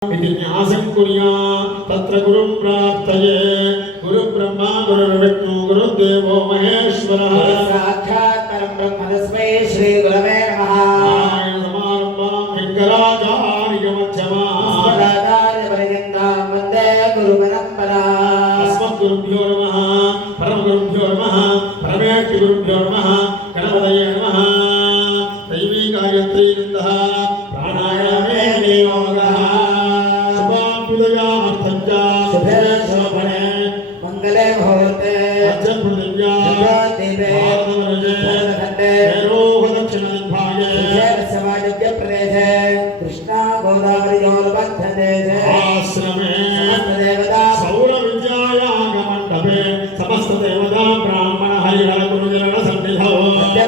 इति न्यासं कुर्यात् तत्र गुरुं प्रार्थये। गुरुब्रह्मा गुरुर्विष्णु गुरुर्देवो महेश्वरः। साक्षात् परं ब्रह्म तस्मै श्री गुरवे नमः। नारायणसमारम्भां शङ्कराचार्यमध्यमाम् अस्मदाचार्यपर्यन्तां वन्दे गुरुपरम्पराम्। अस्मद्गुरुभ्यो नमः, परमगुरुभ्यो नमः, परमेष्ठिगुरुभ्यो नमः, गणपतये नमः। दैवी गायत्री वृन्दः प्राणायामे नियोगः। शुभाभ्युदयार्थं च शुभे शोभने मङ्गले मुहूर्ते अद्यपृथिव्या भारतवर्षे भारतखण्डे दक्षिणदिग्भागे समाजव्यप्रदेशे कृष्णा गोदावरीयोर्मध्यदेशे आश्रमे समस्तदेवता सौरविद्यायागमण्डपे समस्तदेवता ब्राह्मण हरिहर गुरुजन सन्निधौ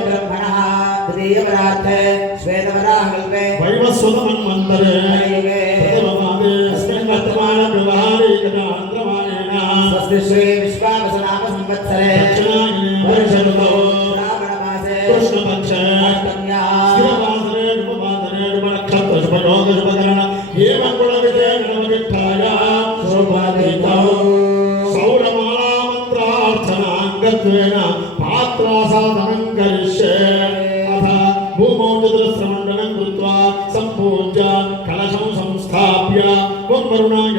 ब्रह्मणः द्वितीयवरार्थे श्वेतवराहकल्पे वैवस्वतमन्वन्तरे कलियुगे प्रथमपादे अस्मिन् वर्तमानव्यवहारिकतान्द्रमाणेन स्वस्ति श्री विश्वावसुनाम संवत्सरे दक्षिणायने वर्षऋतौ श्रावणमासे कृष्णपक्षे अष्टम्यां स्थिरवासरे शुभवासरे शुभनक्षत्रशुभयोग शुभकरण एवं गुणविधे गणपतिष्ठायां शोभादीतौ सौरमालामन्त्रार्थनाङ्गत्वेन पात्रासाधनं करिष्ये। अथ भूमौ चतुरस्रमण्डलं कृत्वा सम्पूज्य कलशं संस्थाप्य वरुणाय